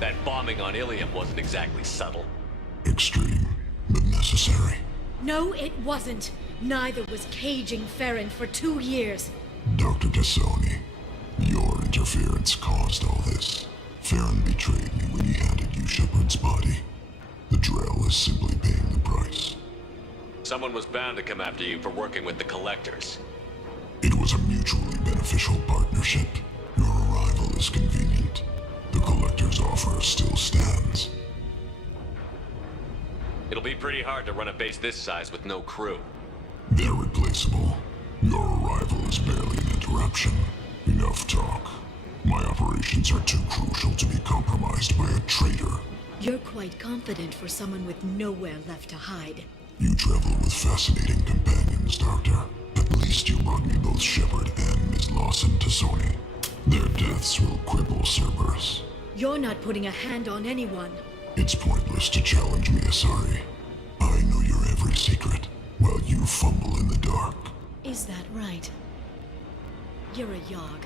That bombing on Ilium wasn't exactly subtle. Extreme, but necessary. No, it wasn't. Neither was caging Farron for 2 years. Dr. Tassoni, your interference caused all this. Farron betrayed me when he handed you Shepard's body. The Drell is simply paying the price. Someone was bound to come after you for working with the Collectors. It was a mutually beneficial partnership. Your arrival is convenient. The Collector's offer still stands. It'll be pretty hard to run a base this size with no crew. They're replaceable. Your arrival is barely an interruption. Enough talk. My operations are too crucial to be compromised by a traitor. You're quite confident for someone with nowhere left to hide. You travel with fascinating companions, Doctor. At least you brought me both Shepard and Ms. Lawson-Tassoni. Their deaths will cripple Cerberus. You're not putting a hand on anyone. It's pointless to challenge me, Asari. I know your every secret, while you fumble in the dark. Is that right? You're a Yogg,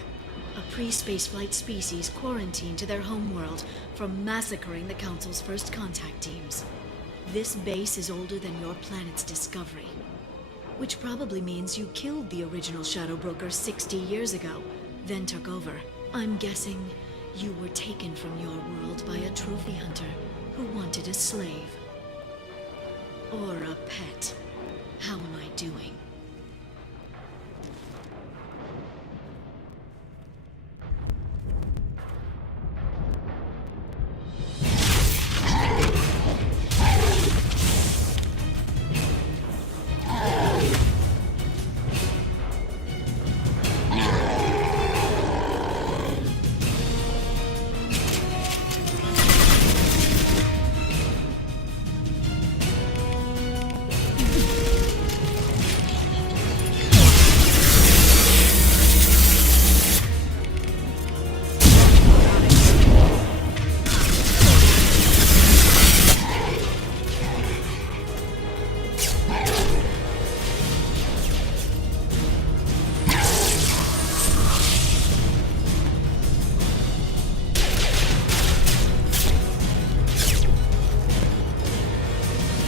a pre-spaceflight species quarantined to their homeworld from massacring the Council's first contact teams. This base is older than your planet's discovery, which probably means you killed the original Shadow Broker 60 years ago, then took over. I'm guessing you were taken from your world by a trophy hunter who wanted a slave. Or a pet. How am I doing?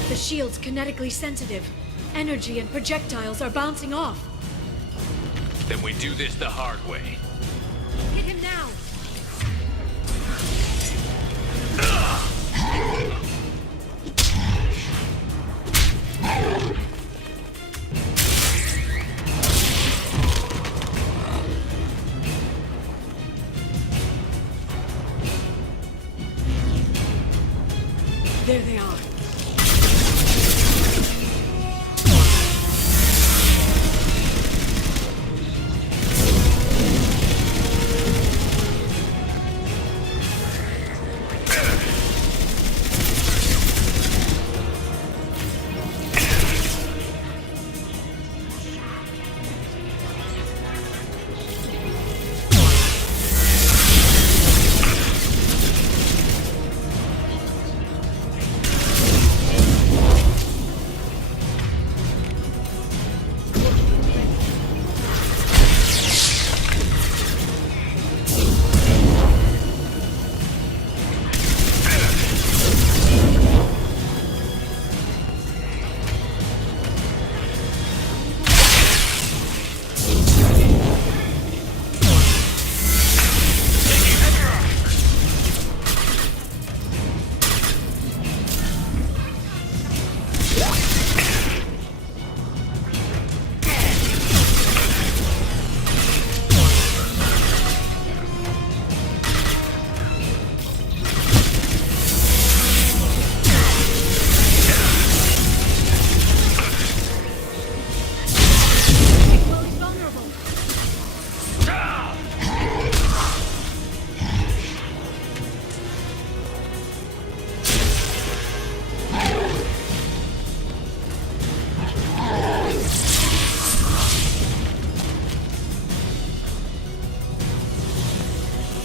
The shield's kinetically sensitive. Energy and projectiles are bouncing off. Then we do this the hard way. Hit him now! There they are.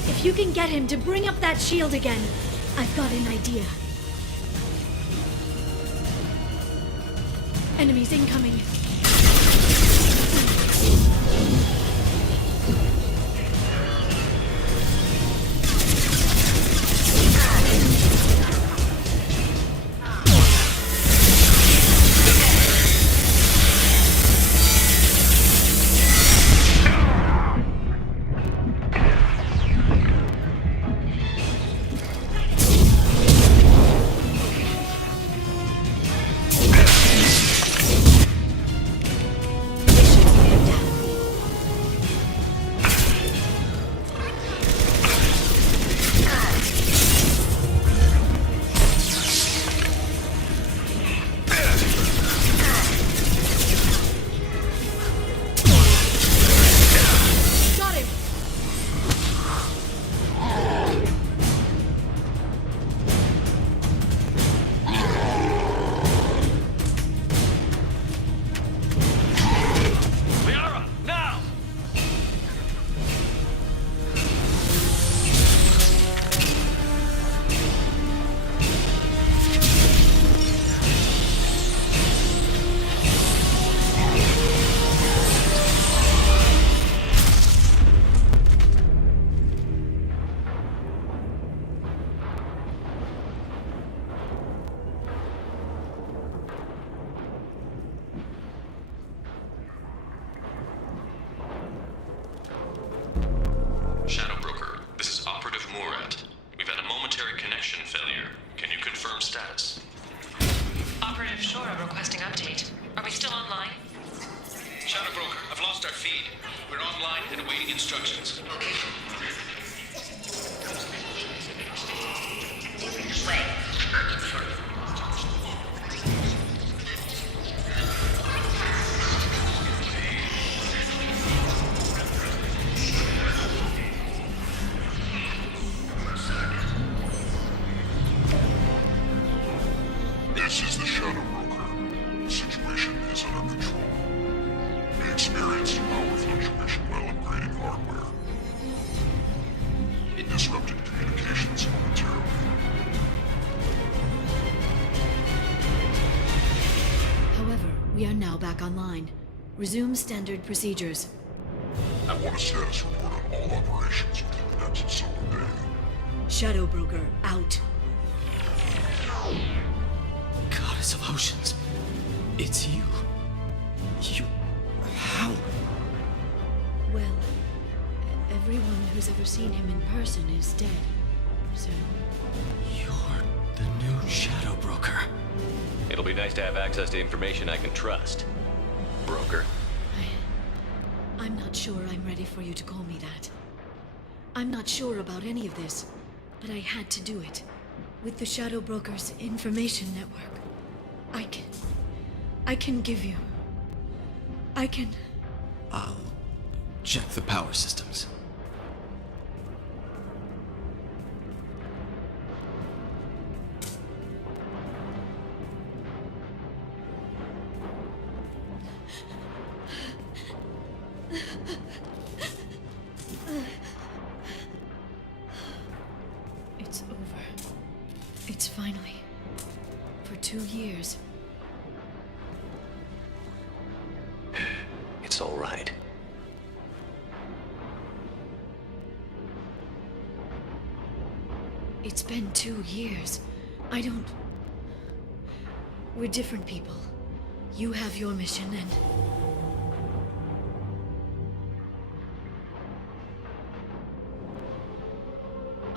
If you can get him to bring up that shield again, I've got an idea. Enemies incoming. feed. We're online and awaiting instructions. This is the Shadow Broker. The situation is under control. We experienced a power fluctuation while upgrading hardware. It disrupted communications momentarily. However, we are now back online. Resume standard procedures. I want a status report on all operations within the next solar day. Shadow Broker, out. Goddess of Oceans, it's you. How? Well, everyone who's ever seen him in person is dead. So, You're the new Shadow Broker. It'll be nice to have access to information I can trust. Broker. I'm not sure I'm ready for you to call me that. I'm not sure about any of this, but I had to do it. With the Shadow Broker's information network, I can give you... I'll check the power systems. It's over. It's finally. For 2 years. It's all right. It's been 2 years. We're different people. You have your mission and...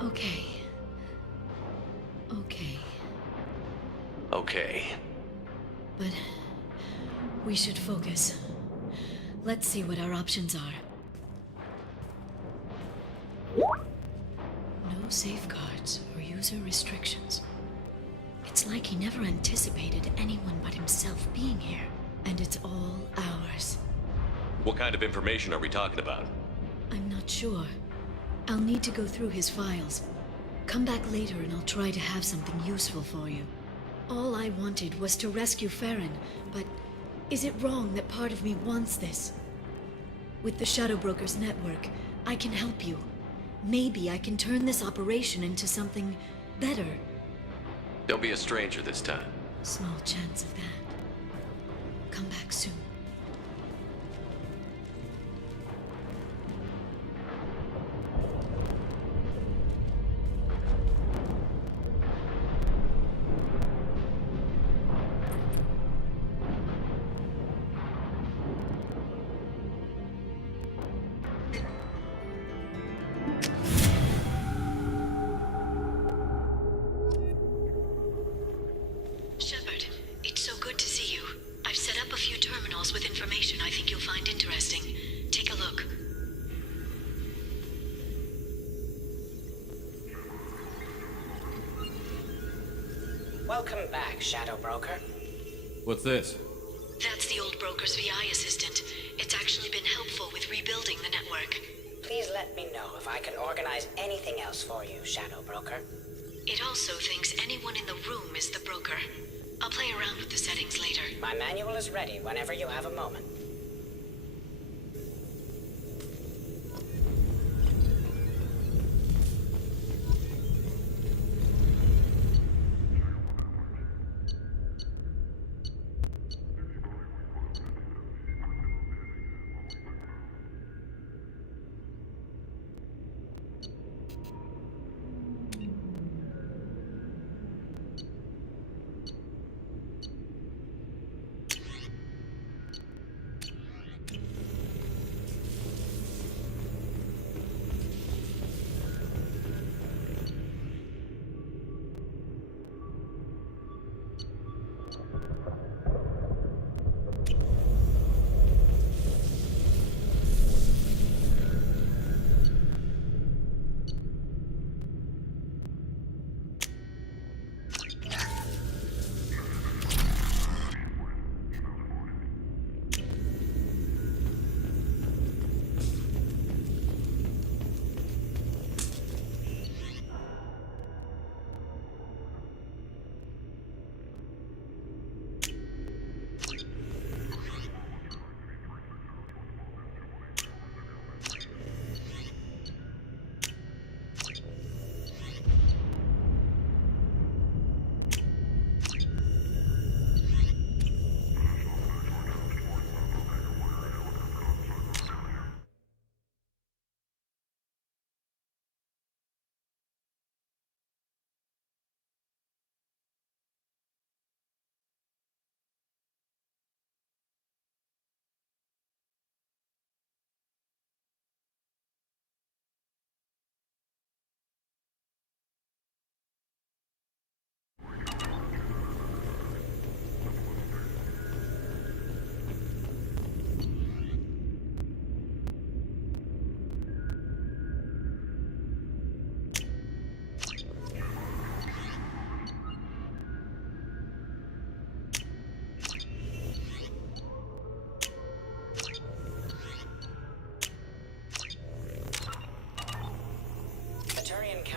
Okay. Okay. But we should focus. Let's see what our options are. No safeguards or user restrictions. It's like he never anticipated anyone but himself being here. And it's all ours. What kind of information are we talking about? I'm not sure. I'll need to go through his files. Come back later and I'll try to have something useful for you. All I wanted was to rescue Farron, but is it wrong that part of me wants this? With the Shadow Broker's network, I can help you. Maybe I can turn this operation into something better. Don't be a stranger this time. Small chance of that. Come back soon. Shepard, it's so good to see you. I've set up a few terminals with information I think you'll find interesting. Take a look. Welcome back, Shadow Broker. What's this? That's the old broker's VI assistant. It's actually been helpful with rebuilding the network. Please let me know if I can organize anything else for you, Shadow Broker. It also thinks anyone in the room is the broker. I'll play around with the settings later. My manual is ready whenever you have a moment.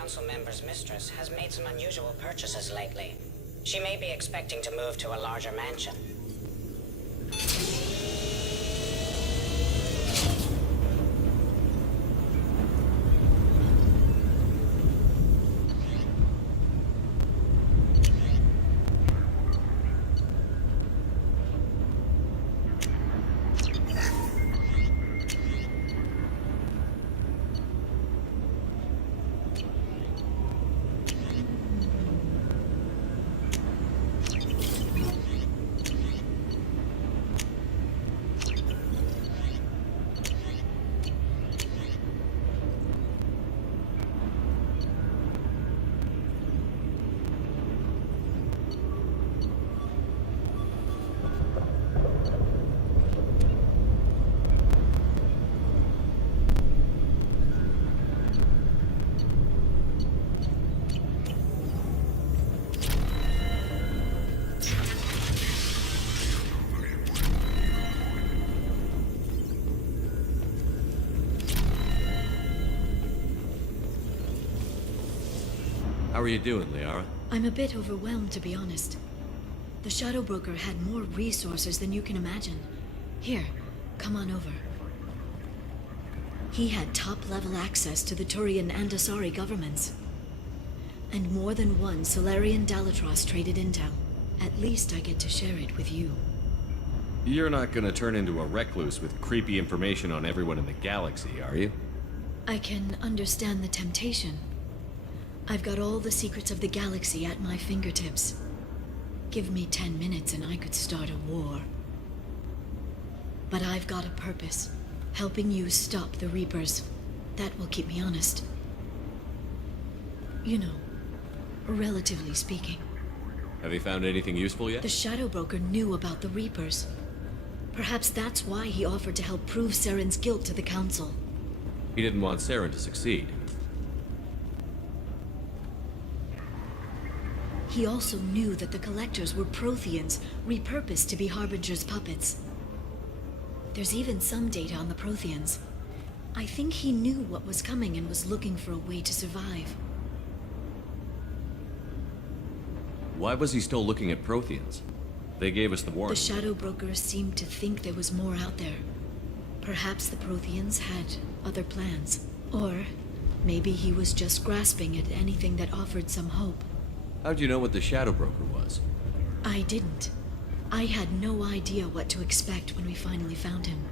council member's mistress has made some unusual purchases lately. She may be expecting to move to a larger mansion. How are you doing, Liara? I'm a bit overwhelmed, to be honest. The Shadow Broker had more resources than you can imagine. Here, come on over. He had top-level access to the Turian and Asari governments. And more than one Solarian Dalatros traded intel. At least I get to share it with you. You're not gonna turn into a recluse with creepy information on everyone in the galaxy, are you? I can understand the temptation. I've got all the secrets of the galaxy at my fingertips. Give me 10 minutes and I could start a war. But I've got a purpose. Helping you stop the Reapers. That will keep me honest. You know, relatively speaking. Have you found anything useful yet? The Shadow Broker knew about the Reapers. Perhaps that's why he offered to help prove Saren's guilt to the Council. He didn't want Saren to succeed. He also knew that the Collectors were Protheans, repurposed to be Harbinger's puppets. There's even some data on the Protheans. I think he knew what was coming and was looking for a way to survive. Why was he still looking at Protheans? They gave us the The warning. Shadow Brokers seemed to think there was more out there. Perhaps the Protheans had other plans. Or maybe he was just grasping at anything that offered some hope. How'd you know what the Shadow Broker was? I didn't. I had no idea what to expect when we finally found him.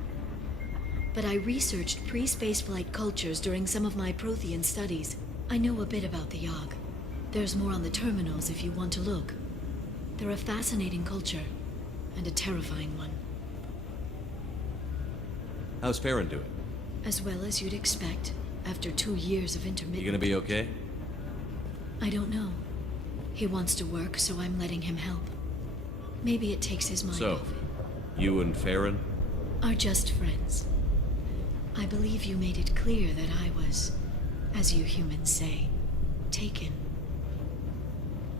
But I researched pre-spaceflight cultures during some of my Prothean studies. I know a bit about the Yogg. There's more on the terminals if you want to look. They're a fascinating culture, and a terrifying one. How's Farron doing? As well as you'd expect, after 2 years of You intermittent... gonna be okay? I don't know. He wants to work, so I'm letting him help. Maybe it takes his mind So, off it. you and Farron? Are just friends. I believe you made it clear that I was, as you humans say, taken.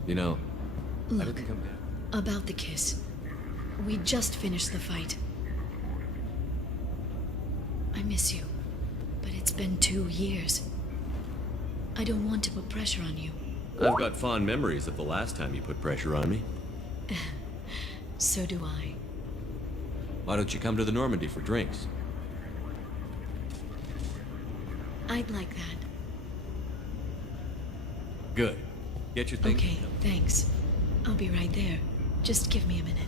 You know, I Look, didn't come down. about the kiss. We just finished the fight. I miss you, but it's been 2 years. I don't want to put pressure on you. I've got fond memories of the last time you put pressure on me. So do I. Why don't you come to the Normandy for drinks? I'd like that. Good. Get your things. Okay, thanks. I'll be right there. Just give me a minute.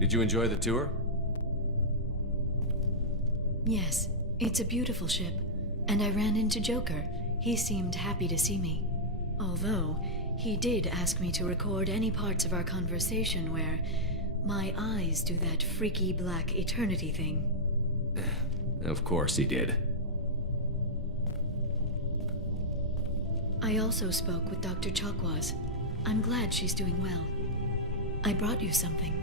Did you enjoy the tour? Yes, it's a beautiful ship. And I ran into Joker. He seemed happy to see me. Although, he did ask me to record any parts of our conversation where my eyes do that freaky black eternity thing. Of course he did. I also spoke with Dr. Chakwas. I'm glad she's doing well. I brought you something.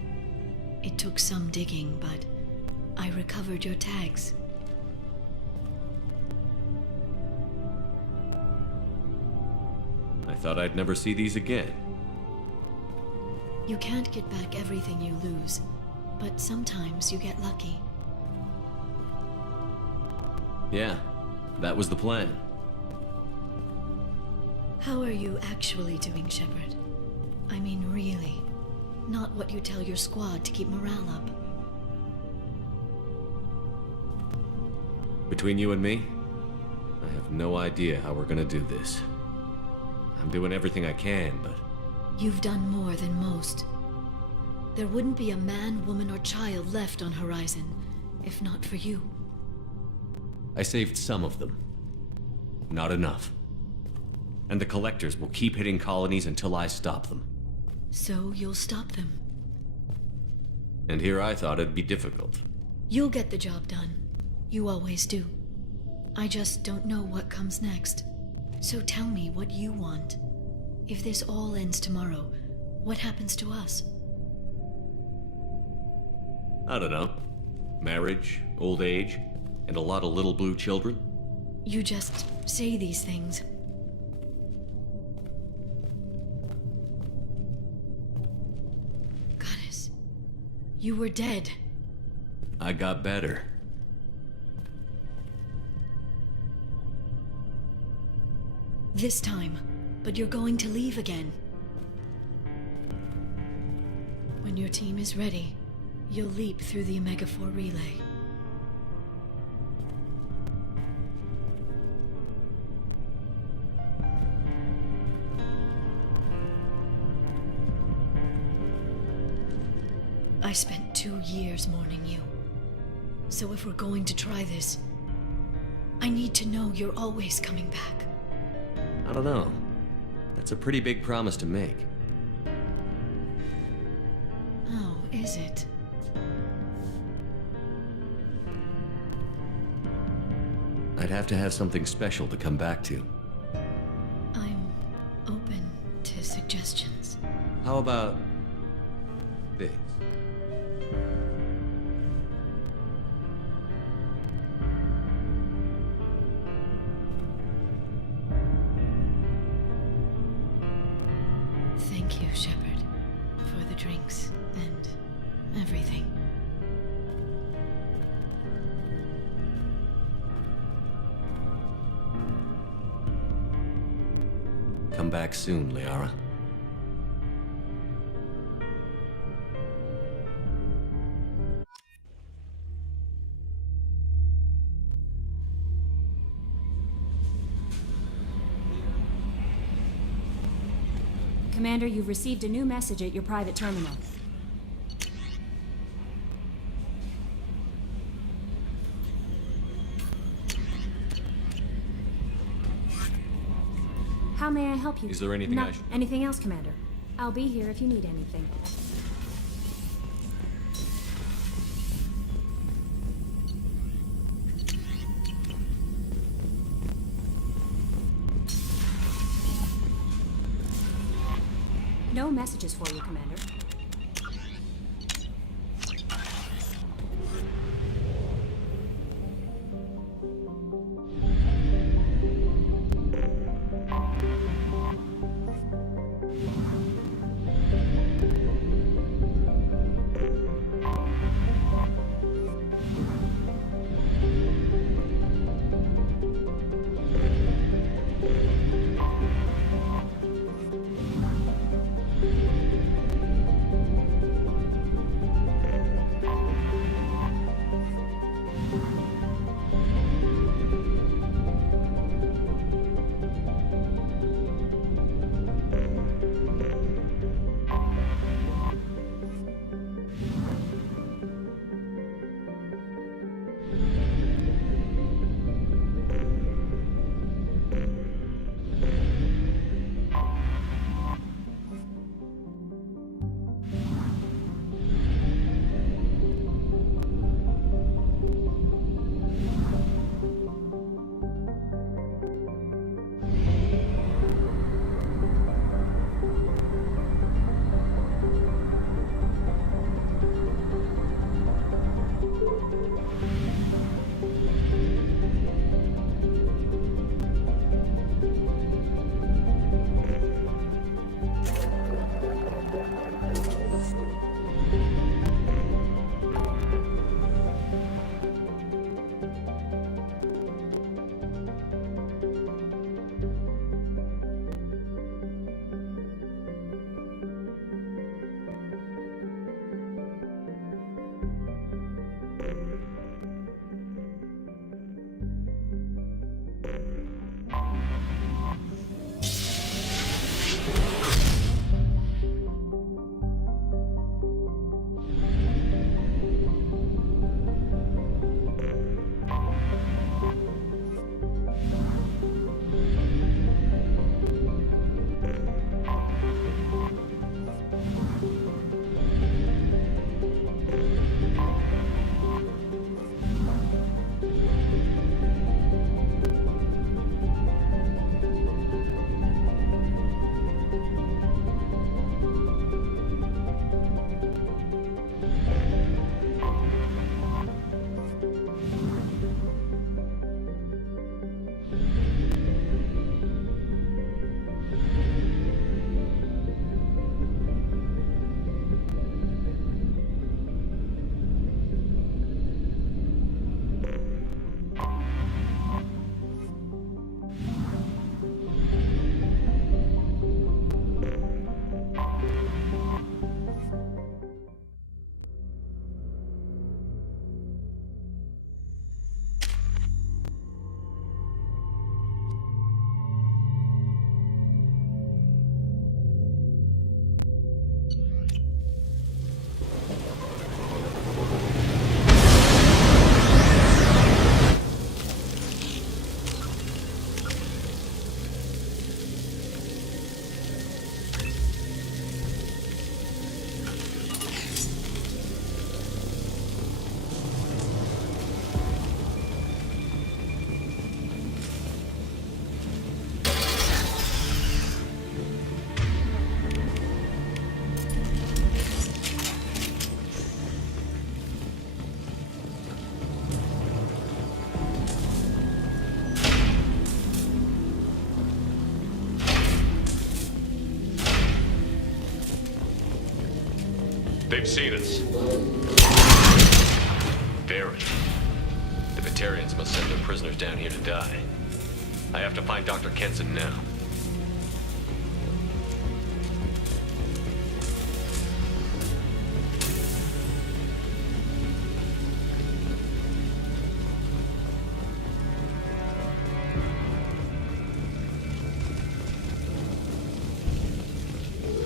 It took some digging, but I recovered your tags. I thought I'd never see these again. You can't get back everything you lose, but sometimes you get lucky. Yeah, that was the plan. How are you actually doing, Shepard? I mean, really. Not what you tell your squad to keep morale up. Between you and me, I have no idea how we're gonna do this. I'm doing everything I can, but... You've done more than most. There wouldn't be a man, woman, or child left on Horizon, if not for you. I saved some of them. Not enough. And the collectors will keep hitting colonies until I stop them. So you'll stop them. And here I thought it'd be difficult. You'll get the job done. You always do. I just don't know what comes next. So tell me what you want. If this all ends tomorrow, what happens to us? I don't know. Marriage, old age, and a lot of little blue children. You just say these things. Goddess, you were dead. I got better. This time, but you're going to leave again. When your team is ready, you'll leap through the Omega-4 relay. I spent 2 years mourning you. So if we're going to try this, I need to know you're always coming back. I don't know. That's a pretty big promise to make. Oh, is it? I'd have to have something special to come back to. I'm open to suggestions. How about this? Thank you, Shepard, for the drinks and everything. Come back soon, Liara. Commander, you've received a new message at your private terminal. How may I help you? Is there anything Not I should know? anything else, Commander. I'll be here if you need anything. No messages for you, Commander. They've seen us. Very. The Batarians must send their prisoners down here to die. I have to find Dr. Kenson now.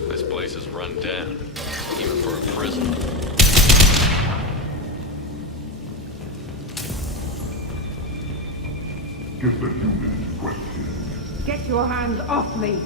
This place is run down, even for a prison. Just a human question. Get your hands off me!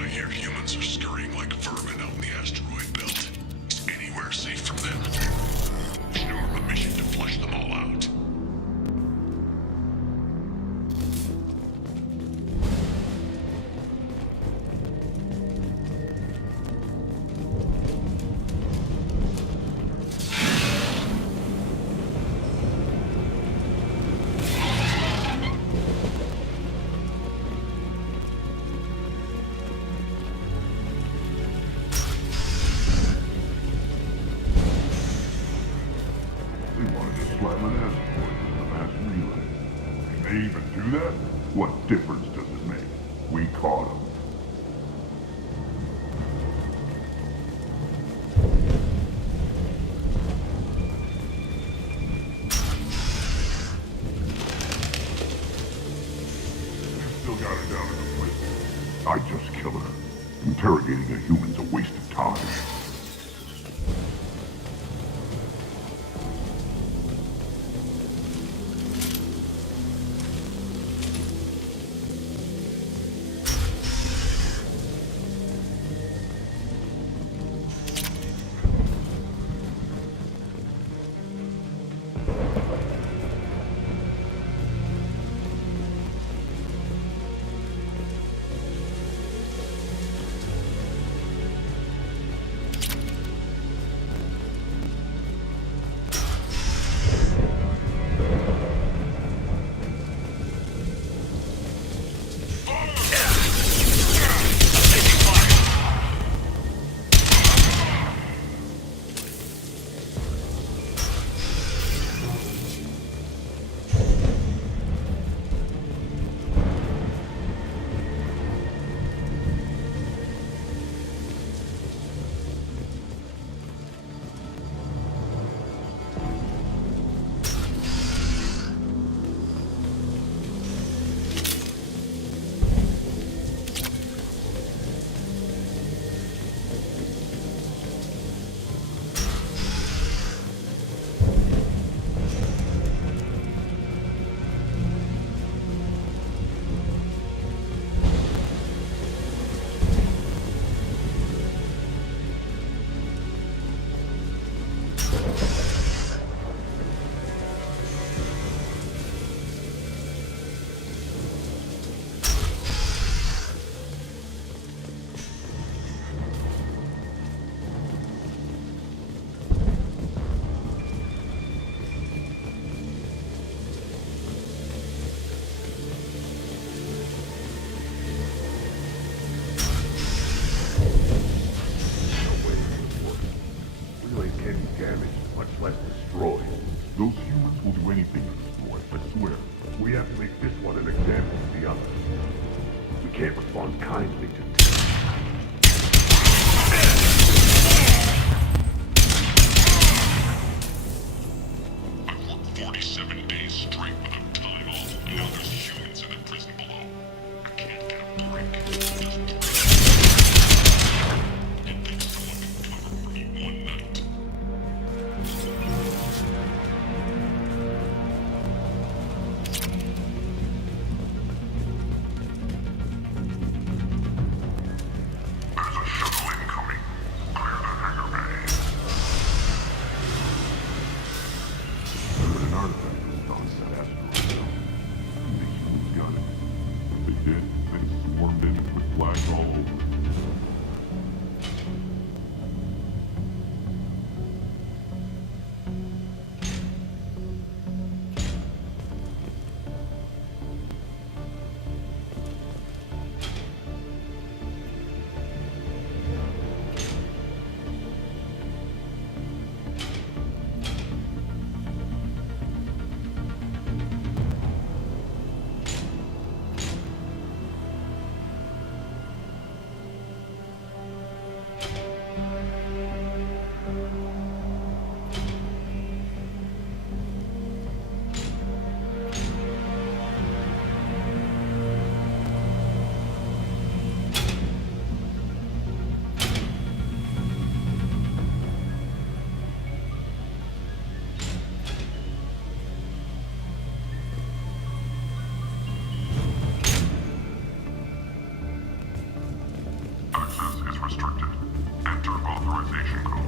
I hear humans are scurrying like vermin out in the asteroid belt. Is anywhere safe from them? We should arm a mission to flush them all out. They wanted to slam an asteroid in the mass relay. Can they even do that? What difference does it make? We caught them. You still got her down in the plate. I just killed her. Interrogating a human's a waste of time. restricted. Enter authorization code.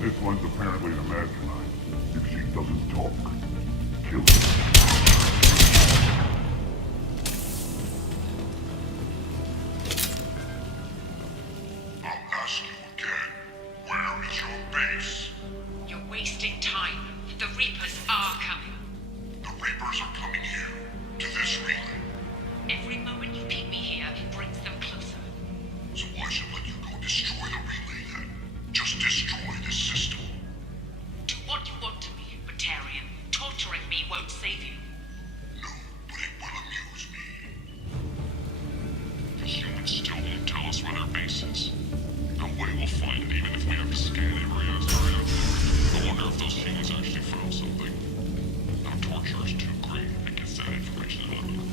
This one's apparently the mastermind. If she doesn't talk, kill her. I'll ask you again. Where is your base? You're wasting time. The Reapers are coming. The Reapers are coming here, to this relay. Every moment you keep me here brings them closer. So why should I let you go destroy the relay then? Just destroy this system. Do what you want to me, Batarian. Torturing me won't save you. No, but it will amuse me. The humans still won't tell us where their base is. No way we'll find it even if we have to scan every asteroid out there. I wonder if those humans actually found something. Now torture is too great. It gets that information out of them.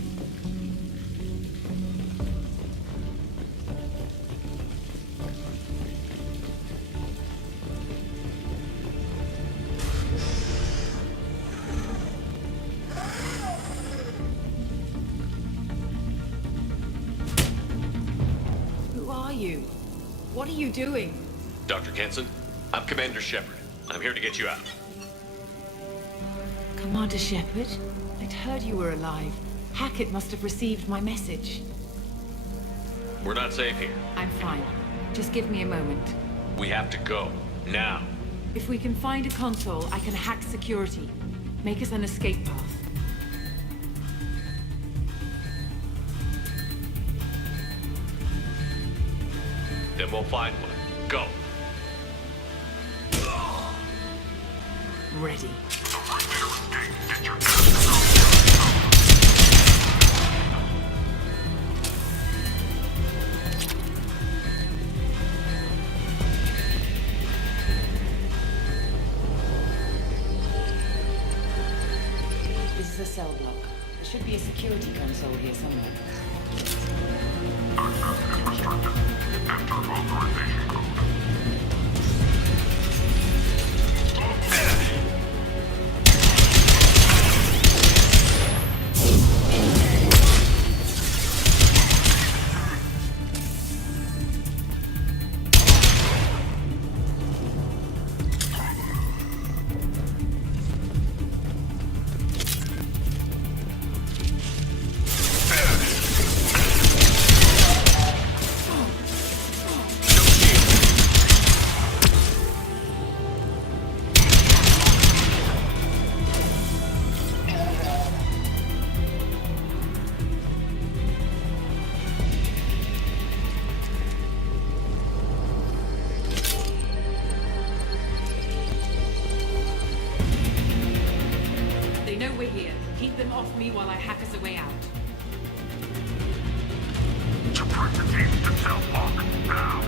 Who are you? What are you doing? Dr. Kenson, I'm Commander Shepard. I'm here to get you out. Commander Shepard? I'd heard you were alive. Hackett must have received my message. We're not safe here. I'm fine. Just give me a moment. We have to go. Now. If we can find a console, I can hack security. Make us an escape path. Then we'll find one. Go. Ready. This is a cell block. There should be a security console here somewhere. them off me while I hack us a way out. Suppress the teams to self-lock, now!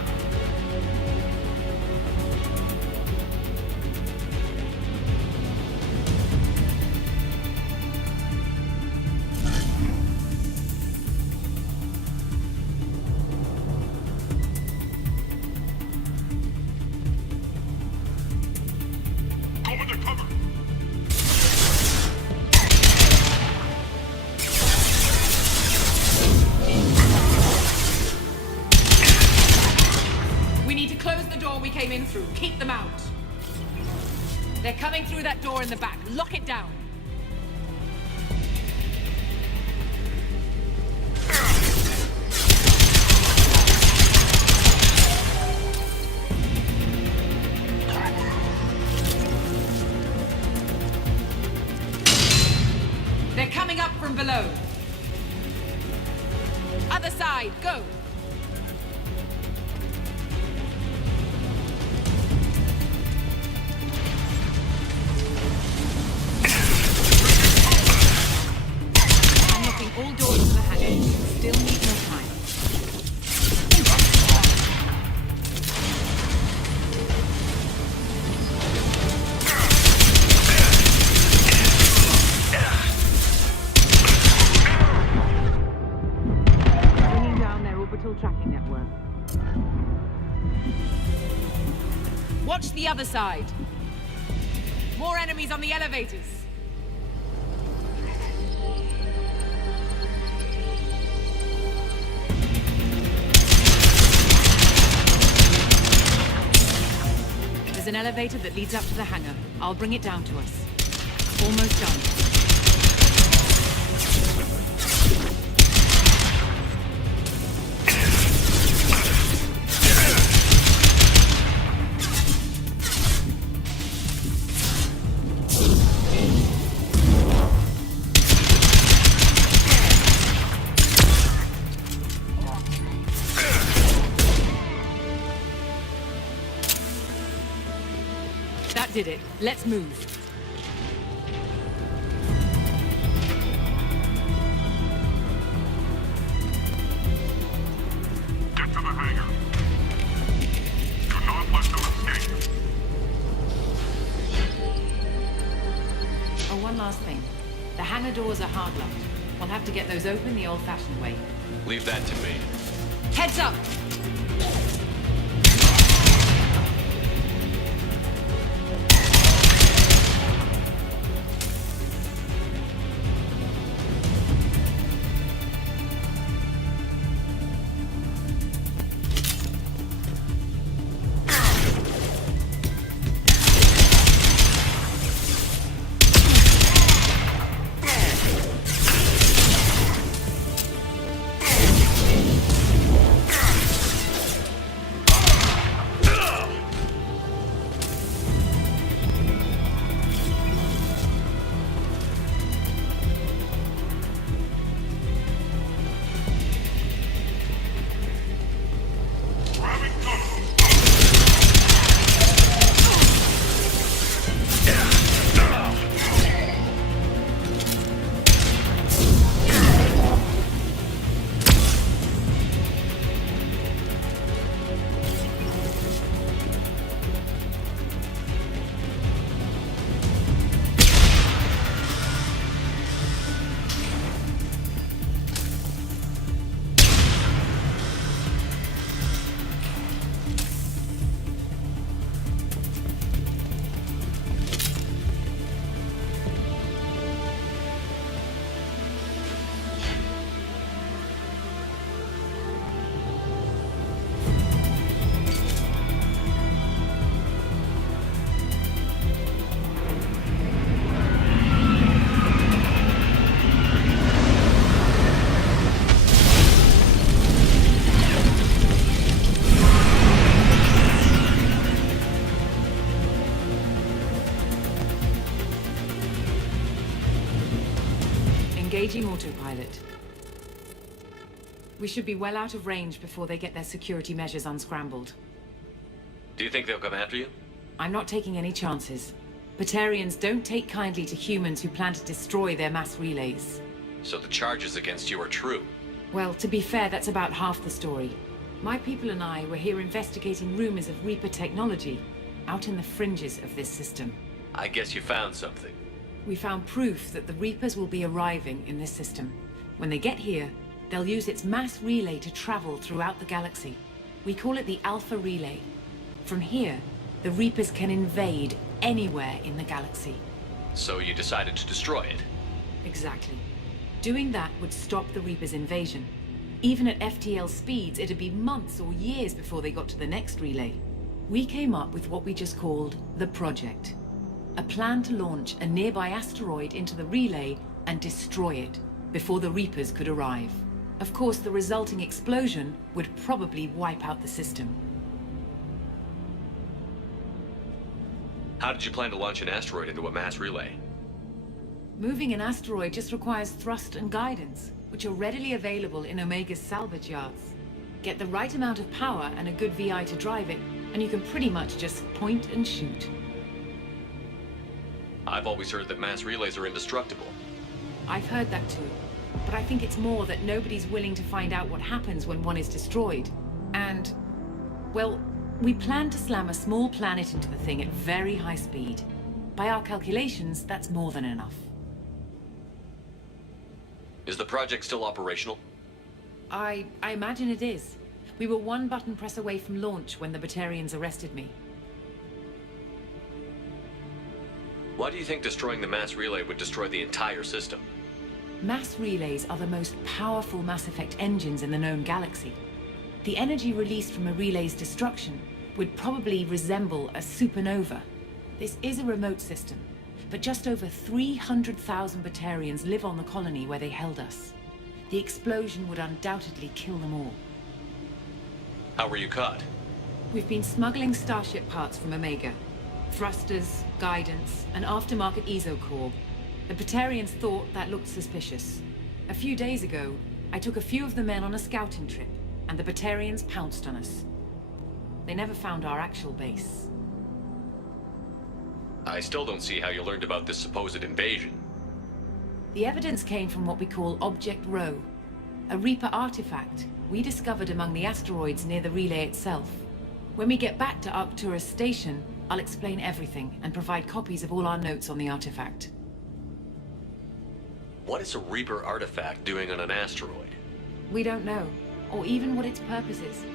Go into cover! We need to close the door we came in through. Keep them out. They're coming through that door in the back. Lock it down. They're coming up from below. Other side, go. Unlocking all doors to the hangar. Still need more time. Bringing down their orbital tracking network. Watch the other side. More enemies on the elevators. There's an elevator that leads up to the hangar. I'll bring it down to us. Almost done. That did it. Let's move. Get to the hangar. Do not let them escape. Oh, one last thing. The hangar doors are hard locked. We'll have to get those open the old-fashioned way. Leave that to me. Heads up! Grabbing cover. Engaging autopilot. We should be well out of range before they get their security measures unscrambled. Do you think they'll come after you? I'm not taking any chances. Batarians don't take kindly to humans who plan to destroy their mass relays. So the charges against you are true. Well, to be fair, that's about half the story. My people and I were here investigating rumors of Reaper technology, out in the fringes of this system. I guess you found something. We found proof that the Reapers will be arriving in this system. When they get here, they'll use its mass relay to travel throughout the galaxy. We call it the Alpha Relay. From here, the Reapers can invade anywhere in the galaxy. So you decided to destroy it? Exactly. Doing that would stop the Reapers' invasion. Even at FTL speeds, it'd be months or years before they got to the next relay. We came up with what we just called the Project. A plan to launch a nearby asteroid into the relay and destroy it before the Reapers could arrive. Of course, the resulting explosion would probably wipe out the system. How did you plan to launch an asteroid into a mass relay? Moving an asteroid just requires thrust and guidance, which are readily available in Omega's salvage yards. Get the right amount of power and a good VI to drive it, and you can pretty much just point and shoot. I've always heard that mass relays are indestructible. I've heard that too, but I think it's more that nobody's willing to find out what happens when one is destroyed. And, well, we plan to slam a small planet into the thing at very high speed. By our calculations, that's more than enough. Is the project still operational? I imagine it is. We were one button press away from launch when the Batarians arrested me. Why do you think destroying the mass relay would destroy the entire system? Mass relays are the most powerful Mass Effect engines in the known galaxy. The energy released from a relay's destruction would probably resemble a supernova. This is a remote system, but just over 300,000 Batarians live on the colony where they held us. The explosion would undoubtedly kill them all. How were you caught? We've been smuggling Starship parts from Omega. Thrusters, guidance, and aftermarket ESO core. The Batarians thought that looked suspicious. A few days ago, I took a few of the men on a scouting trip, and the Batarians pounced on us. They never found our actual base. I still don't see how you learned about this supposed invasion. The evidence came from what we call Object Rho, a Reaper artifact we discovered among the asteroids near the relay itself. When we get back to Arcturus Station, I'll explain everything and provide copies of all our notes on the artifact. What is a Reaper artifact doing on an asteroid? We don't know, or even what its purpose is.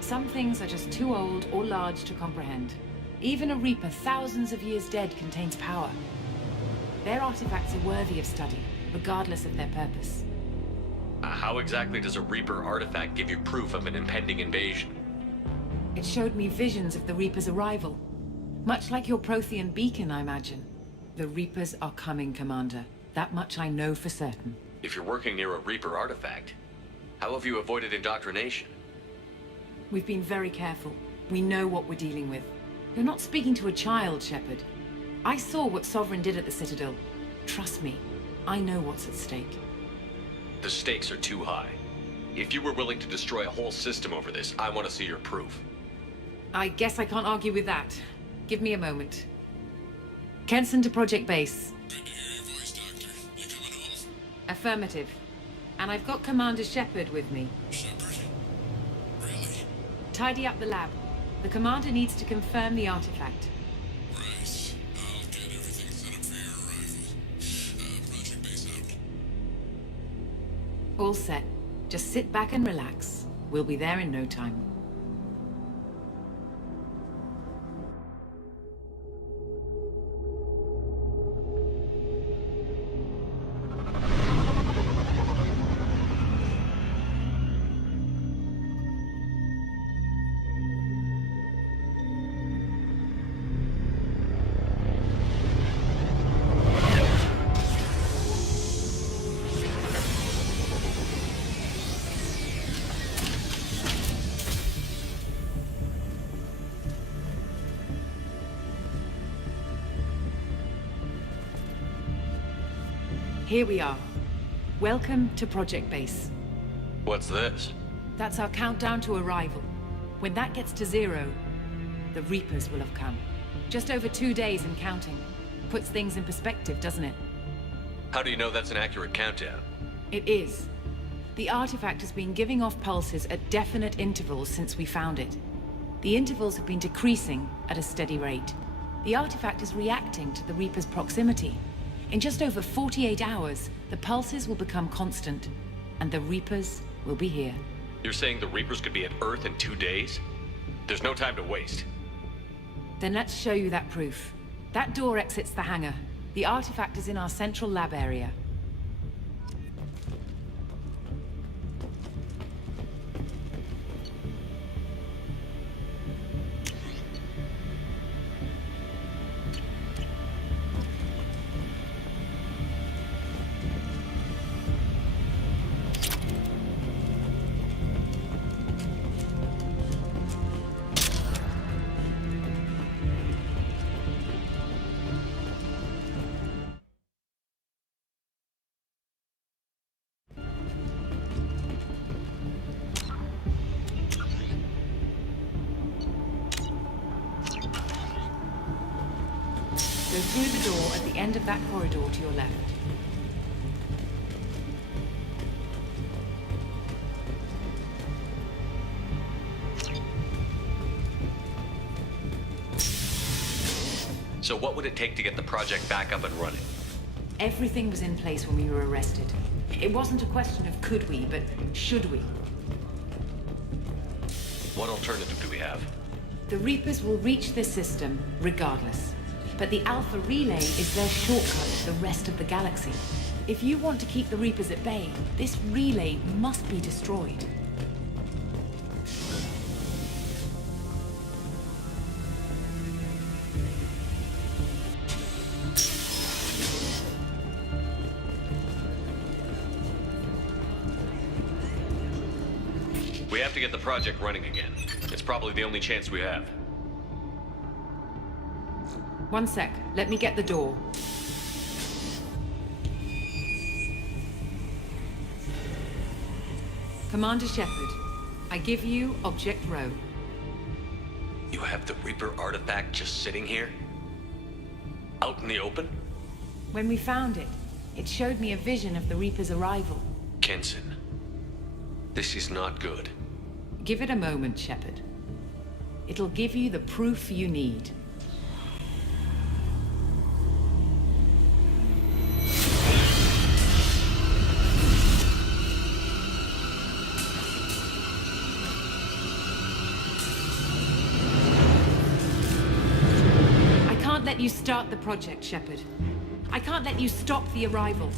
Some things are just too old or large to comprehend. Even a Reaper thousands of years dead contains power. Their artifacts are worthy of study, regardless of their purpose. How exactly does a Reaper artifact give you proof of an impending invasion? It showed me visions of the Reaper's arrival. Much like your Prothean beacon, I imagine. The Reapers are coming, Commander. That much I know for certain. If you're working near a Reaper artifact, how have you avoided indoctrination? We've been very careful. We know what we're dealing with. You're not speaking to a child, Shepard. I saw what Sovereign did at the Citadel. Trust me, I know what's at stake. The stakes are too high. If you were willing to destroy a whole system over this, I want to see your proof. I guess I can't argue with that. Give me a moment. Kenson to Project Base. Good to hear your voice, Doctor. You coming home? Affirmative. And I've got Commander Shepard with me. Shepard? Really? Tidy up the lab. The Commander needs to confirm the artifact. Right. I'll get everything set up for your arrival. Project Base out. All set. Just sit back and relax. We'll be there in no time. Here we are. Welcome to Project Base. What's this? That's our countdown to arrival. When that gets to 0, the Reapers will have come. Just over 2 days and counting. Puts things in perspective, doesn't it? How do you know that's an accurate countdown? It is. The artifact has been giving off pulses at definite intervals since we found it. The intervals have been decreasing at a steady rate. The artifact is reacting to the Reaper's proximity. In just over 48 hours, the pulses will become constant, and the Reapers will be here. You're saying the Reapers could be at Earth in 2 days? There's no time to waste. Then let's show you that proof. That door exits the hangar. The artifact is in our central lab area. Go through the door at the end of that corridor to your left. So what would it take to get the project back up and running? Everything was in place when we were arrested. It wasn't a question of could we, but should we. What alternative do we have? The Reapers will reach this system regardless. But the Alpha Relay is their shortcut to the rest of the galaxy. If you want to keep the Reapers at bay, this relay must be destroyed. We have to get the project running again. It's probably the only chance we have. One sec. Let me get the door. Commander Shepard, I give you Object Row. You have the Reaper artifact just sitting here? Out in the open? When we found it, it showed me a vision of the Reaper's arrival. Kenson, this is not good. Give it a moment, Shepard. It'll give you the proof you need. I can't let you start the project, Shepard. I can't let you stop the arrival.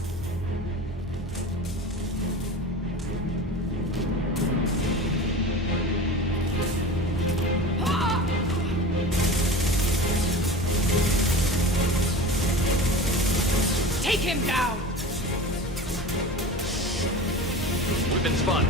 Take him down! We've been spotted.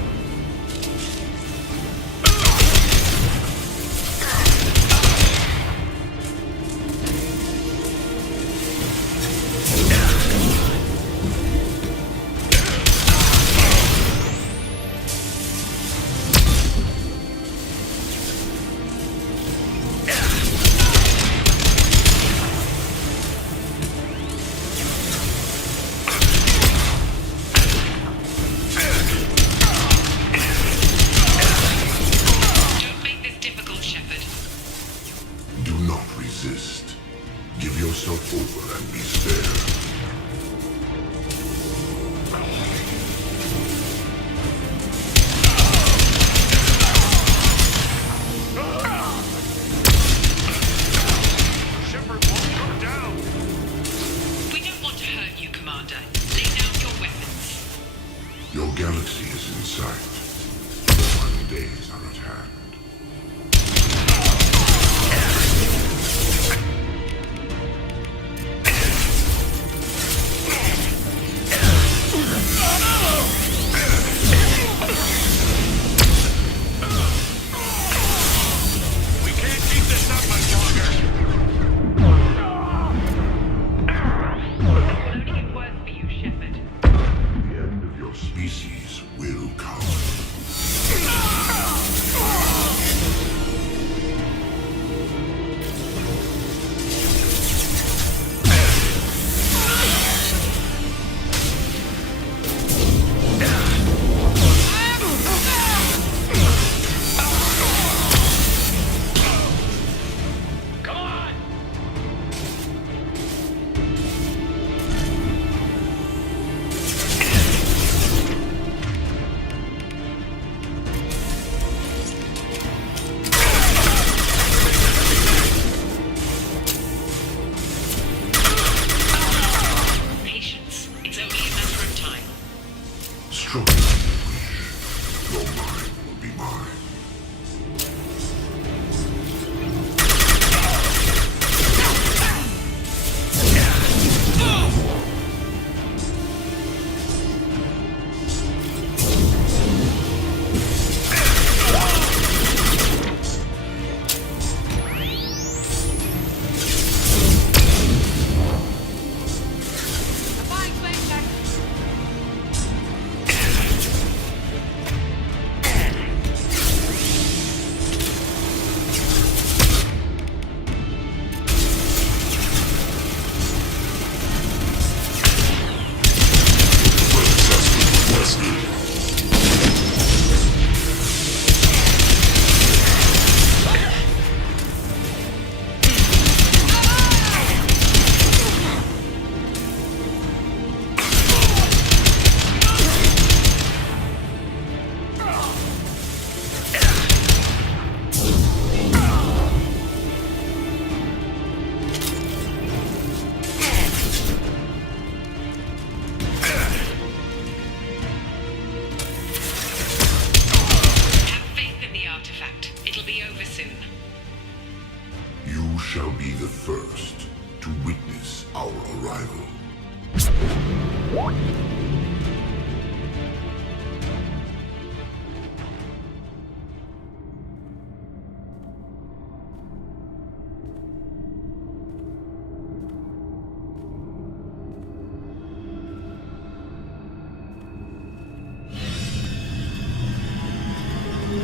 to witness our arrival.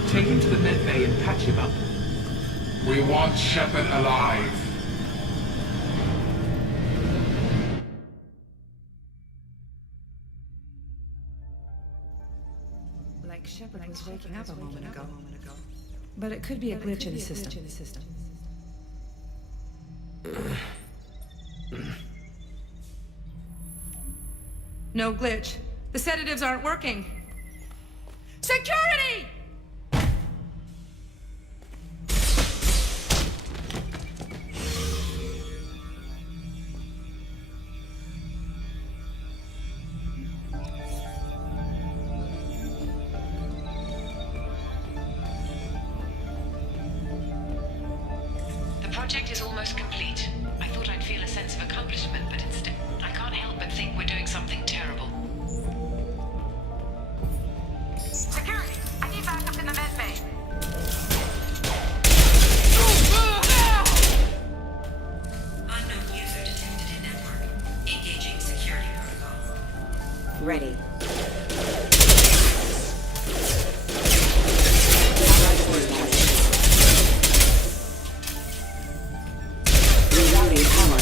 Take him to the med bay and patch him up. We want Shepard alive. Like Shepard was waking up a moment ago. But it could be a glitch in the system. No glitch. The sedatives aren't working. Security! The project is almost complete. I thought I'd feel a sense of accomplishment, but instead, I can't help but think we're doing something terrible. Security! I need backup in the med bay. Unknown user detected in network. Engaging security protocol. Ready. Rerouting power.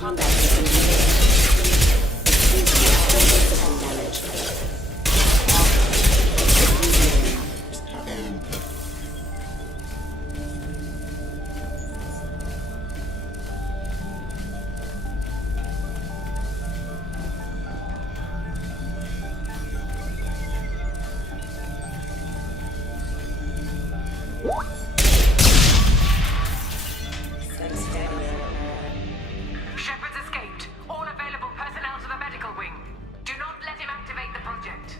Combat system system damage. Shepard's escaped. All available personnel to the medical wing. Do not let him activate the project.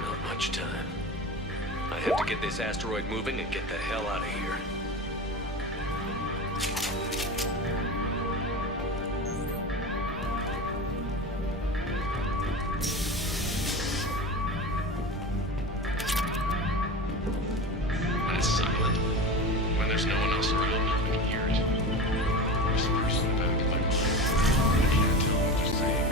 Not much time. I have to get this asteroid moving and get the hell out of here. When it's silent, when there's no one else around, I can hear it. There's a person in the back of my mind. I can't tell what they're saying.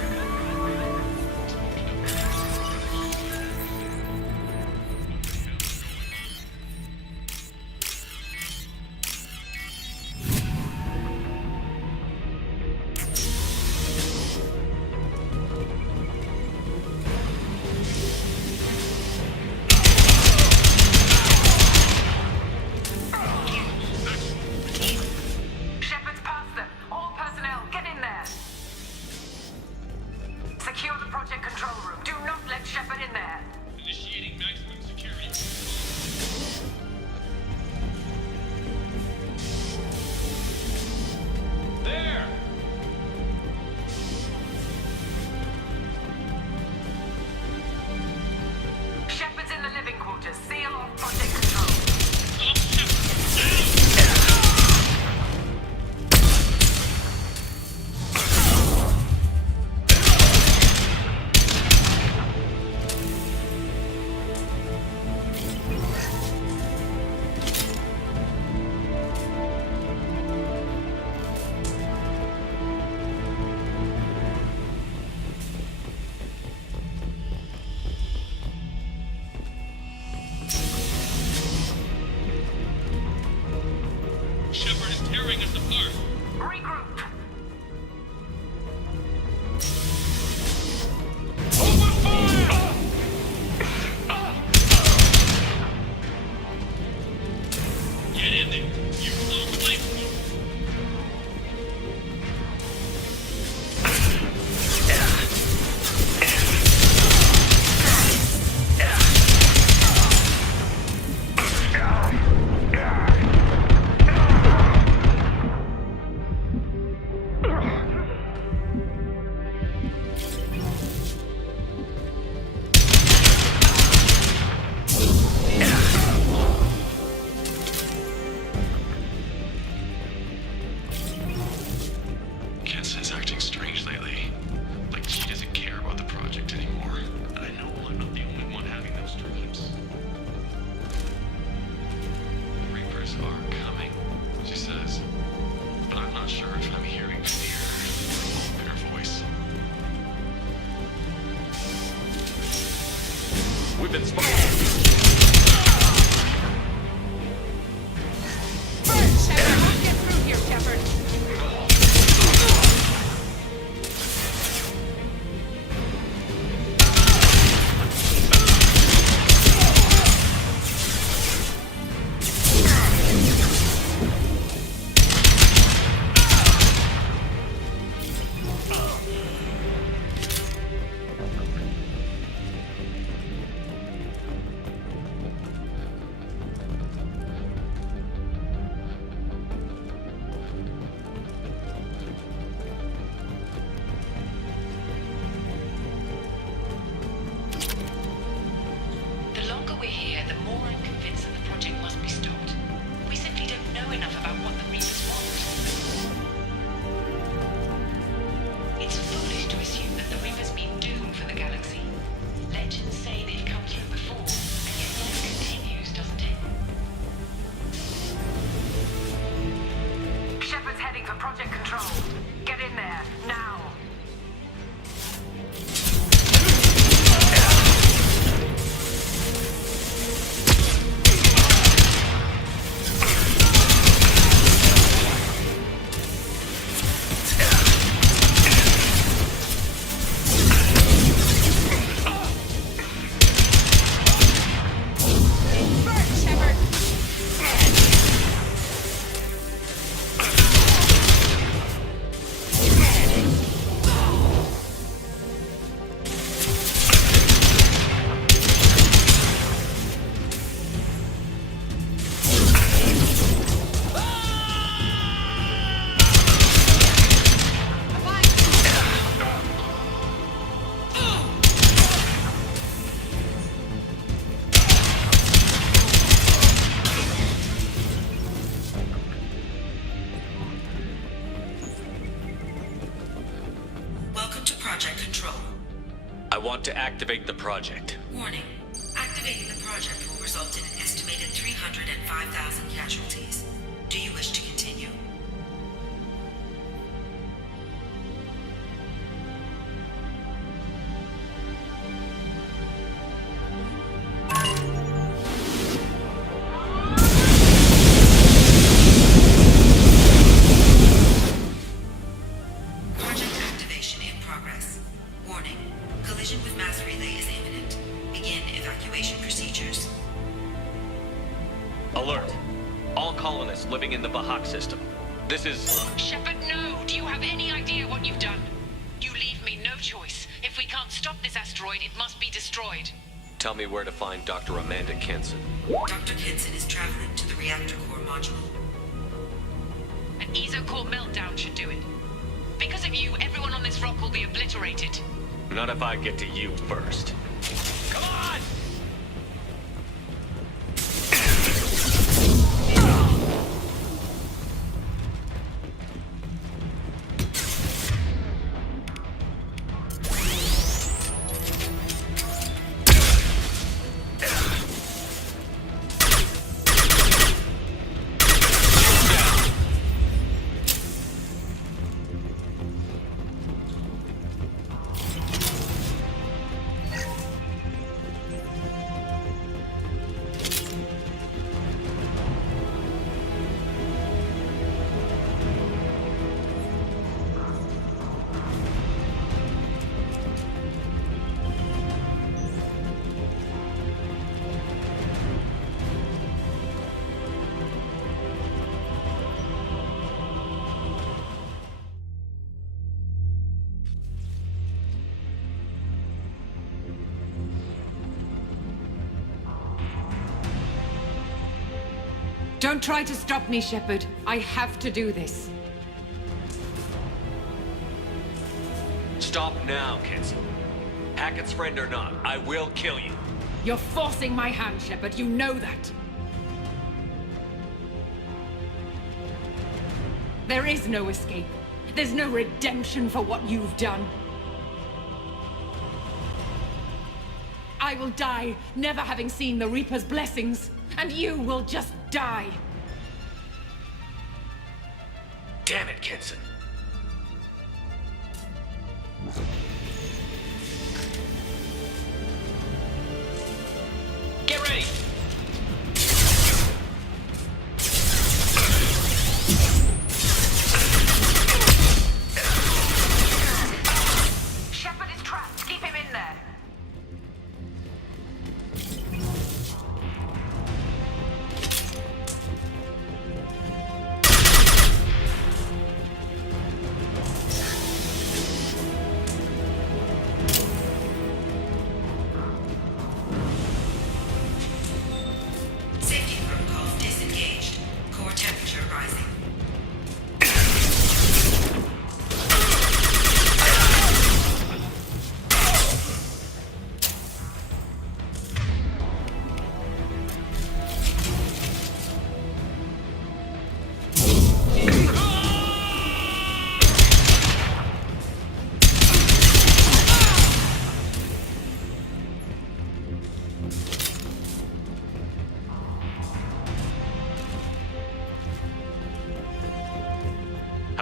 Shepard's past them. All personnel, get in there. Secure the project control room. Do not let Shepard in there. Initiating maximum security. There! Shepard's in the living quarters. Seal off project control. We've been spotted. Shepard, let's get through here, Shepard. The longer we're here, the more I'm convinced that the project must be stopped. We simply don't know enough about what the Reapers want. It's foolish to assume that the Reapers mean doom for the galaxy. Legends say they've come through before, and yet life continues, doesn't it? Shepard's heading for Project Control. Get in there, now. Welcome to Project Control. I want to activate the project. Warning. Activating the project will result in an estimated 305,000 casualties. Do you wish to continue? Project activation in progress. Warning. Collision with mass relay is imminent. Begin evacuation procedures. Alert. All colonists living in the Bahak system. This is... Shepard, no! Do you have any idea what you've done? You leave me no choice. If we can't stop this asteroid, it must be destroyed. Tell me where to find Dr. Amanda Kenson. Dr. Kenson is traveling to the reactor core module. An ESO-core meltdown should do it. Because of you, everyone on this rock will be obliterated. Not if I get to you first. Come on! Don't try to stop me, Shepard. I have to do this. Stop now, Kenson. Hackett's friend or not, I will kill you. You're forcing my hand, Shepard. You know that. There is no escape. There's no redemption for what you've done. I will die, never having seen the Reaper's blessings, and you will just die. Damn it, Kenson.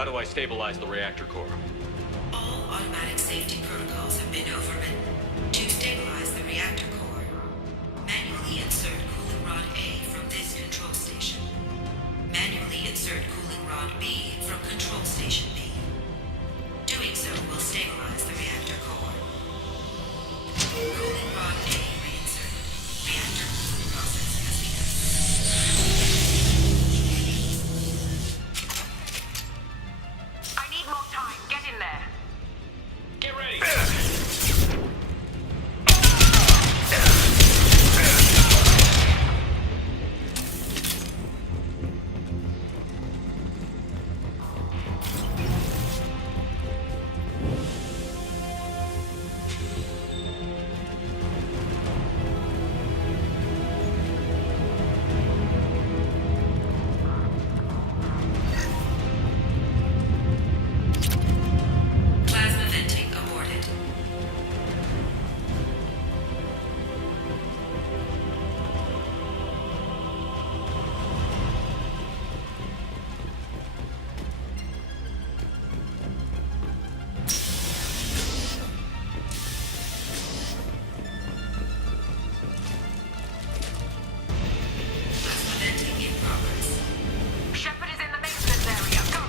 How do I stabilize the reactor core? All automatic safety protocols have been overridden. To stabilize the reactor core, manually insert cooling rod A from this control station. Manually insert cooling rod B from control station B. Doing so will stabilize the reactor core. Cooling rod A reinserted. Reactor cooling process has begun. I need more time. Get in there. Get ready! Plasma venting aborted. Plasma venting in progress. Shepard is in the maintenance area. Go!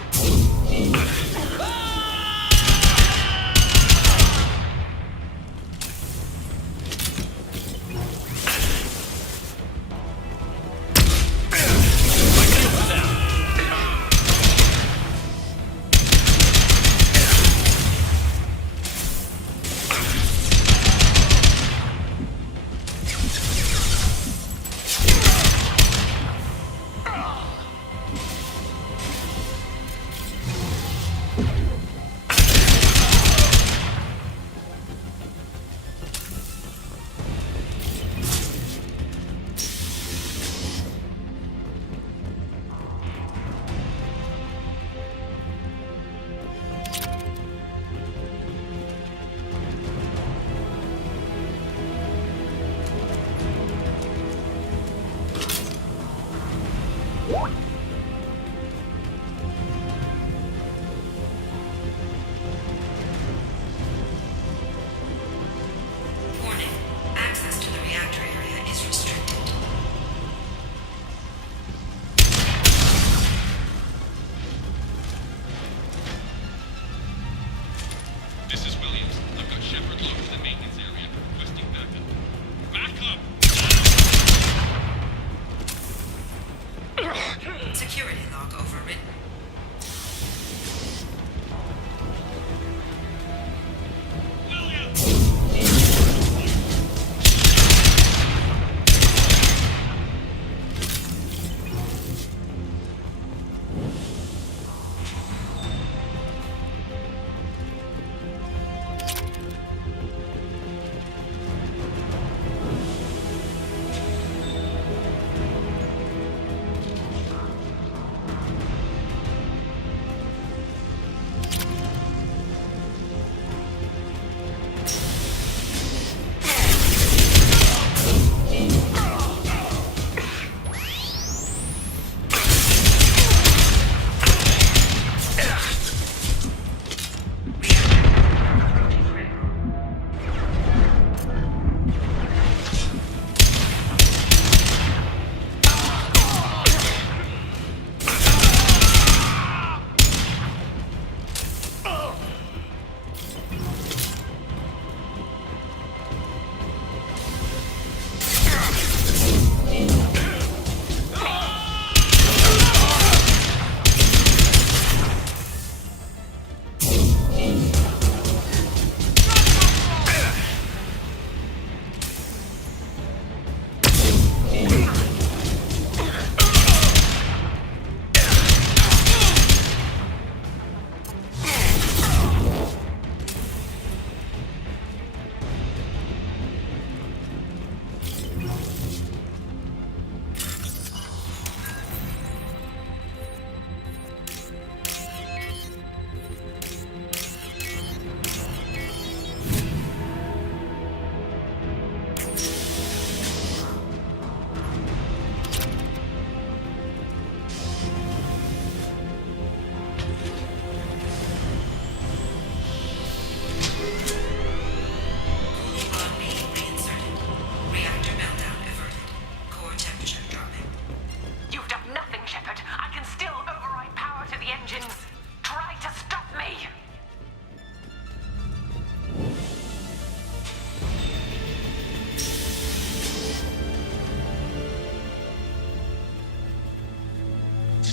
Warning. Access to the reactor area is restricted. This is Williams. I've got Shepard locked in the maintenance area, requesting backup. Backup! Security log overridden.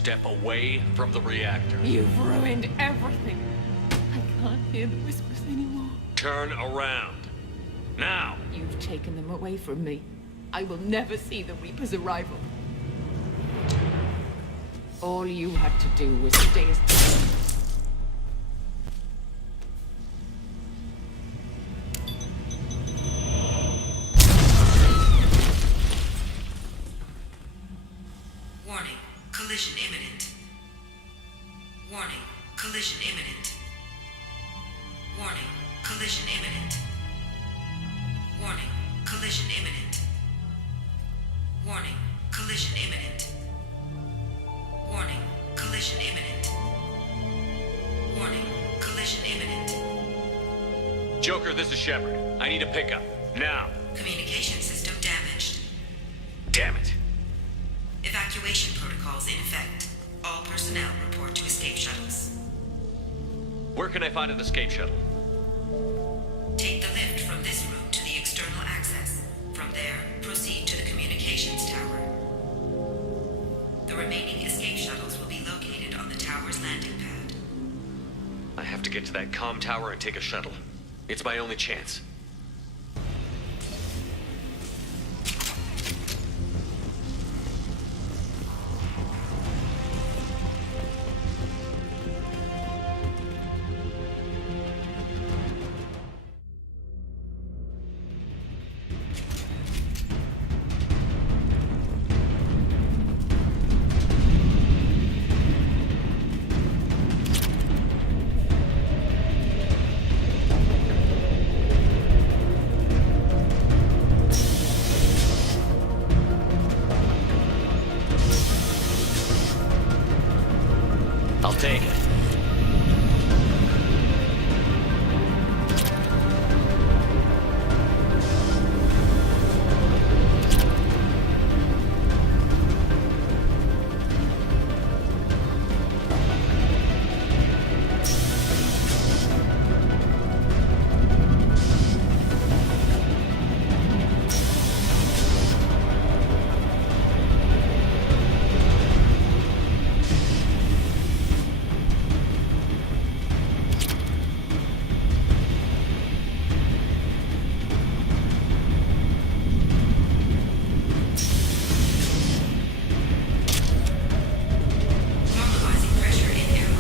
step away from the reactor. You've ruined everything. I can't hear the whispers anymore. Turn around. Now! You've taken them away from me. I will never see the Reaper's arrival. All you had to do was stay as... Warning, collision imminent. Warning, collision imminent. Warning, collision imminent. Warning, collision imminent. Warning, collision imminent. Warning, collision imminent. Warning, collision imminent. Joker, this is Shepard. I need a pickup. Now! Communication system damaged. Damn it! Evacuation protocols in effect. All personnel report to escape shuttles. Where can I find an escape shuttle? Take the lift from this room to the external access. From there, proceed to the communications tower. The remaining escape shuttles will be located on the tower's landing pad. I have to get to that comm tower and take a shuttle. It's my only chance. I'll take it. Normalizing pressure in airlock.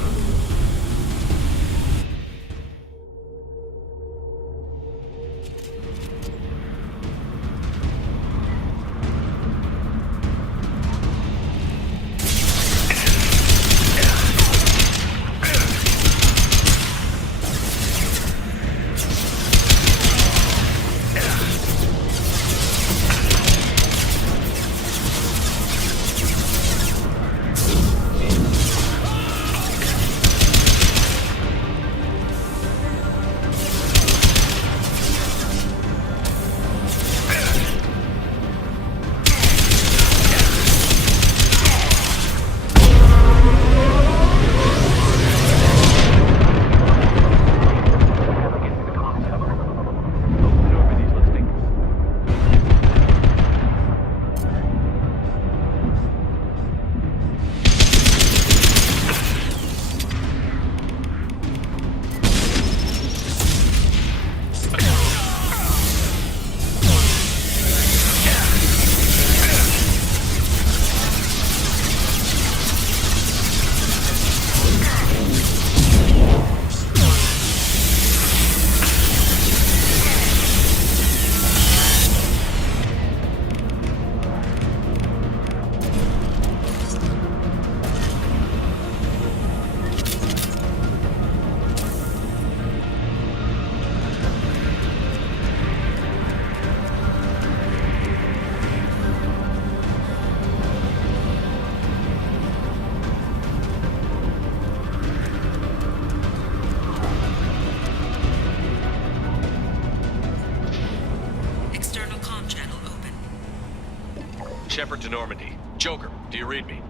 Shepard to Normandy. Joker, do you read me?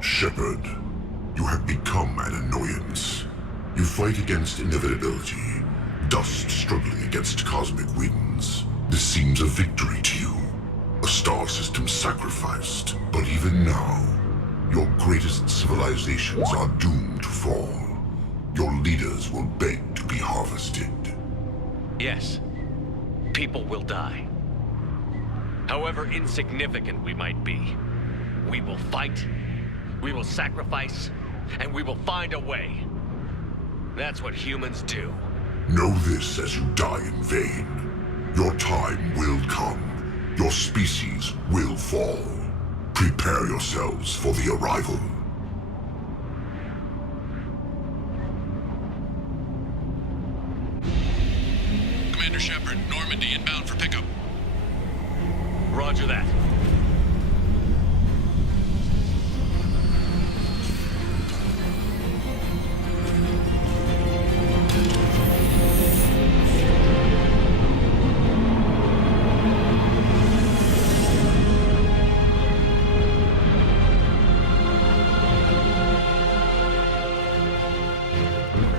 Shepard, you have become an annoyance. You fight against inevitability, Dust struggling against cosmic winds. This seems a victory to you. A star system sacrificed. But even now, your greatest civilizations are doomed to fall. Your leaders will beg to be harvested. Yes. People will die. However insignificant we might be, we will fight, we will sacrifice, and we will find a way. That's what humans do. Know this as you die in vain. Your time will come. Your species will fall. Prepare yourselves for the arrival. Commander Shepard, Normandy inbound for pickup. Roger that.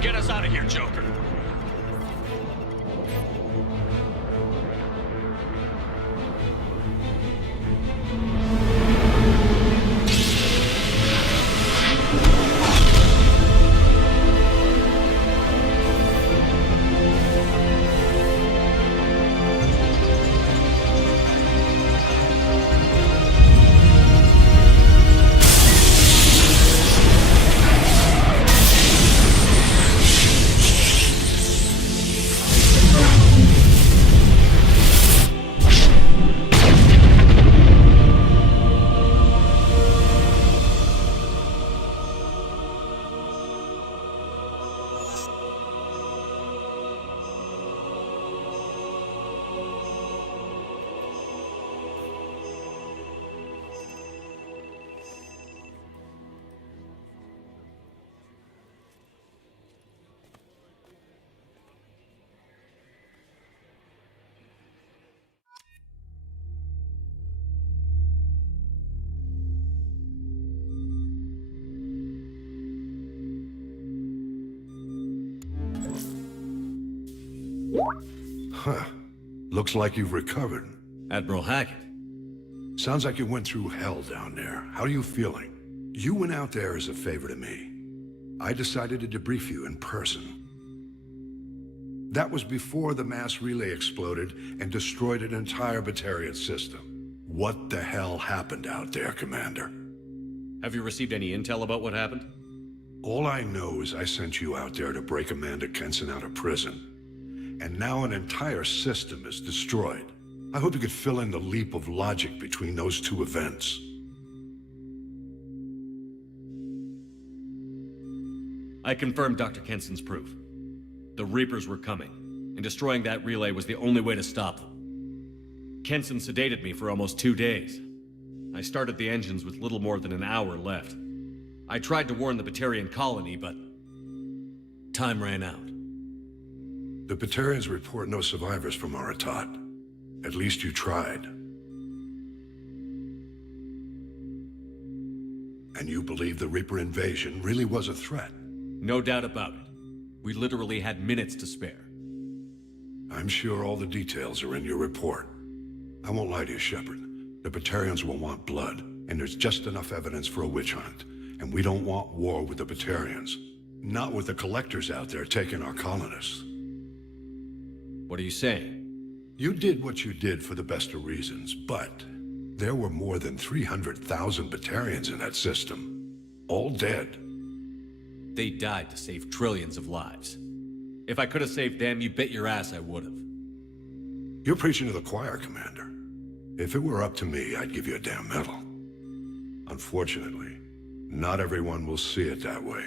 Get us out of here, Joker. Huh. Looks like you've recovered. Admiral Hackett. Sounds like you went through hell down there. How are you feeling? You went out there as a favor to me. I decided to debrief you in person. That was before the mass relay exploded and destroyed an entire Batarian system. What the hell happened out there, Commander? Have you received any intel about what happened? All I know is I sent you out there to break Amanda Kenson out of prison. And now an entire system is destroyed. I hope you could fill in the leap of logic between those two events. I confirmed Dr. Kenson's proof. The Reapers were coming, and destroying that relay was the only way to stop them. Kenson sedated me for almost 2 days. I started the engines with little more than an hour left. I tried to warn the Batarian colony, but time ran out. The Batarians report no survivors from Aratat. At least you tried. And you believe the Reaper invasion really was a threat? No doubt about it. We literally had minutes to spare. I'm sure all the details are in your report. I won't lie to you, Shepard. The Batarians will want blood, and there's just enough evidence for a witch hunt. And we don't want war with the Batarians. Not with the collectors out there taking our colonists. What are you saying? You did what you did for the best of reasons, but there were more than 300,000 Batarians in that system. All dead. They died to save trillions of lives. If I could have saved them, you bet your ass I would have. You're preaching to the choir, Commander. If it were up to me, I'd give you a damn medal. Unfortunately, not everyone will see it that way.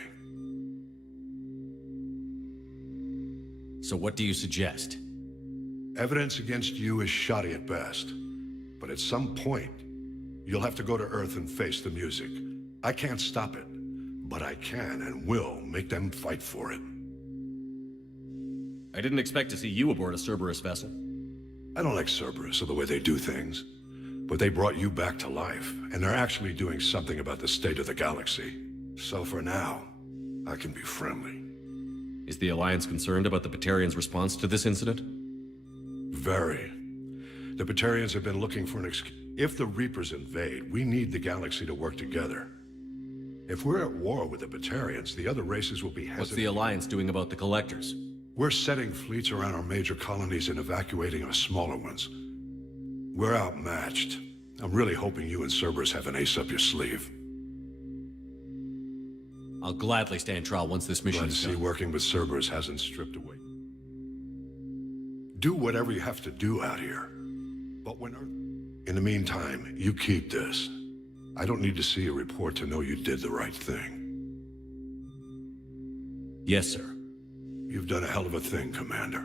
So what do you suggest? Evidence against you is shoddy at best. But at some point, you'll have to go to Earth and face the music. I can't stop it, but I can and will make them fight for it. I didn't expect to see you aboard a Cerberus vessel. I don't like Cerberus or the way they do things, but they brought you back to life, and they're actually doing something about the state of the galaxy. So for now, I can be friendly. Is the Alliance concerned about the Batarians' response to this incident? Very. The Batarians have been looking for an excuse. If the Reapers invade, we need the galaxy to work together. If we're at war with the Batarians, the other races will be hesitant. What's the Alliance doing about the Collectors? We're setting fleets around our major colonies and evacuating our smaller ones. We're outmatched. I'm really hoping you and Cerberus have an ace up your sleeve. I'll gladly stand trial once this mission is done. Working with Cerberus hasn't stripped away. Do whatever you have to do out here. But when Earth... In the meantime, you keep this. I don't need to see a report to know you did the right thing. Yes, sir. You've done a hell of a thing, Commander.